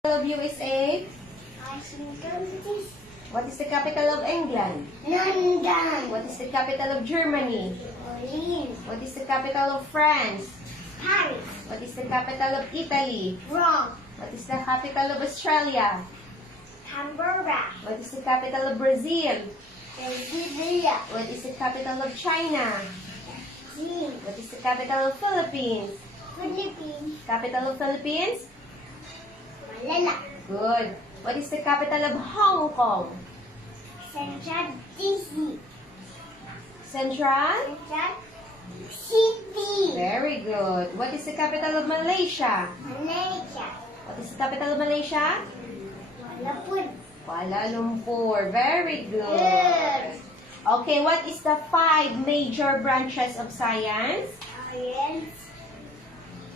Of USA? What is the capital of England? London. What is the capital of Germany? Berlin. What is the capital of France? Paris. What is the capital of Italy? Rome. What is the capital of Australia? Canberra. What is the capital of Brazil? Brasilia. What is the capital of China? Beijing. What is the capital of Philippines? Philippines. Capital of Philippines? Manila. Good. What is the capital of Hong Kong? Central DC. Central? Central City. Very good. What is the capital of Malaysia? Malaysia. What is the capital of Malaysia? Malapun. Kuala Lumpur. Very good. Good. Okay, what is the 5 major branches of science? Science.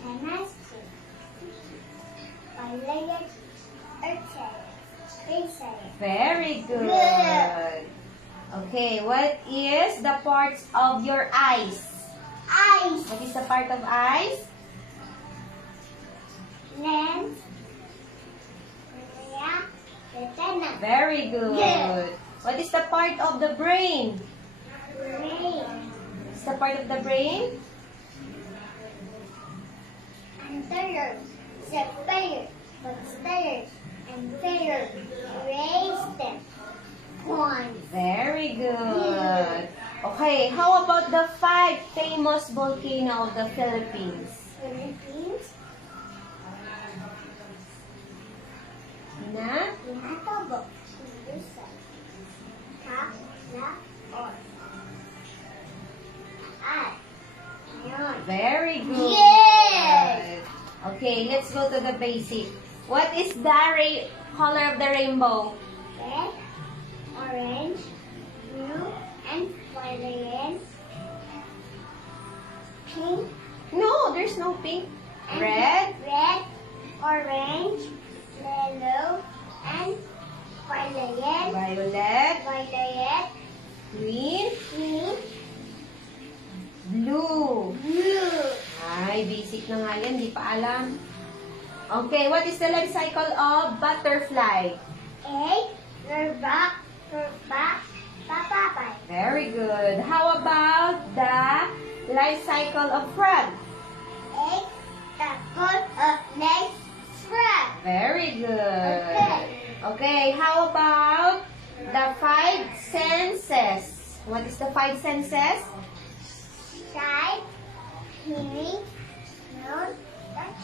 Chemistry. Biology. Earth science. Space science. Very good. Good. Okay, what is the parts of your eyes? Eyes. What is the part of eyes? Lens. Cornea. Retina. Very good. Good. What is the part of the brain? Brain. What is the part of the brain? Anterior. Superior. Posterior. Inferior. Raise them. Point. Very good. Okay, how about the 5 famous volcano of the Philippines? Philippines. Na? Pinatobo. Luzon. Calabaon. At. Ngayon. Very good. Yes! Okay, let's go to the basic. What is the color of the rainbow? Red, orange, blue, and violet. Pink. No, there's no pink. And Red, red, orange, yellow, and violet. violet, Violet, green, green, blue. blue. Ay, basic na nga yan, di pa alam. Okay, what is the life cycle of butterfly? Egg, back, papapay. Very good. How about the life cycle of frog? Egg, takot, next, frog. Very good. Okay. Okay, how about the 5 senses? What is the 5 senses? Sight, hearing, smell, touch,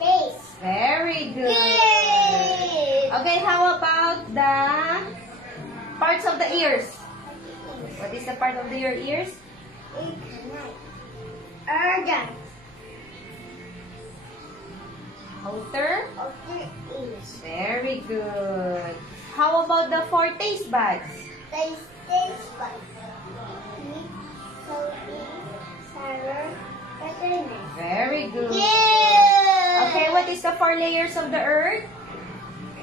taste. Very good. Yay! Okay, how about the parts of the ears? What is the part of your ears? Organ Outer. of the ears. Very good. How about the 4 taste buds? Taste bud. Sweet, salty, sour, bitterness. Very good. Yeah! Okay, what is the 4 layers of the earth?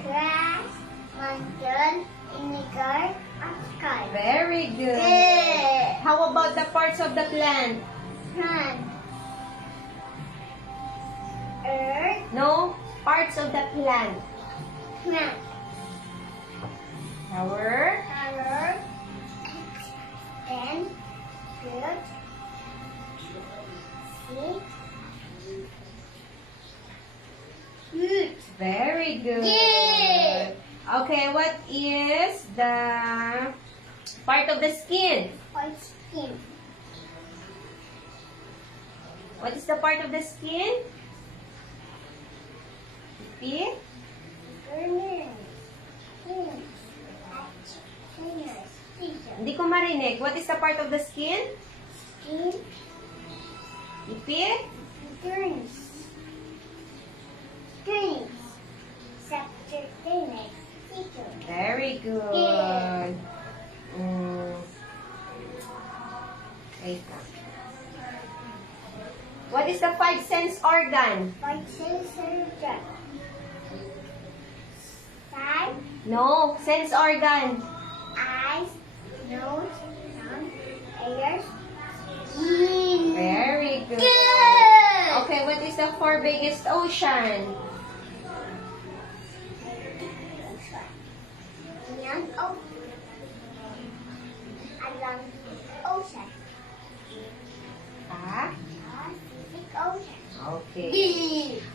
Grass, mountain, vinegar, and sky. Very good. Yeah! How about the parts of the plant? Sun. Earth, No, parts of the plant. plant. Flower, Color, pen, fruit, seed, fruit. very good. Yeah! Okay, what is the part of the skin? White skin. What is the part of the skin? Repeat. Fingers. Fingers. Fingers. Fingers. Hindi ko marinig. What is the part of the skin? Skin. Repeat. Turns. Turns. Septic. Fingers. Features. Very good. Yeah. Wait lang. What is the 5 sense organ? White sensor. Sight. No, sense organ. Eyes, nose, tongue, ears, skin. Very good. Good. Okay, what is the 4 biggest ocean? Indian Ocean. Atlantic Ocean. Ah? Pacific Ocean. Okay. D.